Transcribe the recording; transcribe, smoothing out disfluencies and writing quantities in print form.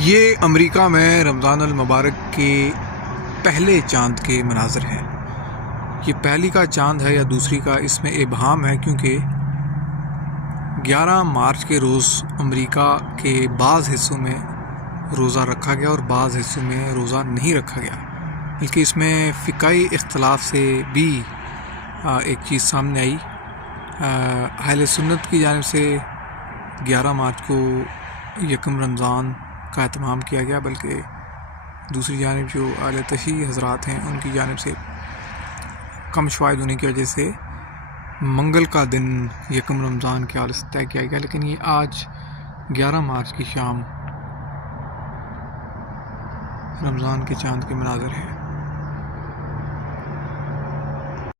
یہ امریکہ میں رمضان المبارک کے پہلے چاند کے مناظر ہیں۔ یہ پہلی کا چاند ہے یا دوسری کا، اس میں ابہام ہے، کیونکہ 11 مارچ کے روز امریکہ کے بعض حصوں میں روزہ رکھا گیا اور بعض حصوں میں روزہ نہیں رکھا گیا، بلکہ اس میں فقہی اختلاف سے بھی ایک چیز سامنے آئی۔ اہل سنت کی جانب سے 11 مارچ کو یکم رمضان کا اہتمام کیا گیا، بلکہ دوسری جانب جو اہل تشیع حضرات ہیں ان کی جانب سے کم شواہد ہونے کی وجہ سے منگل کا دن یکم رمضان کے حوالے سے طے کیا گیا، لیکن یہ آج 11 مارچ کی شام رمضان کے چاند کے مناظر ہیں۔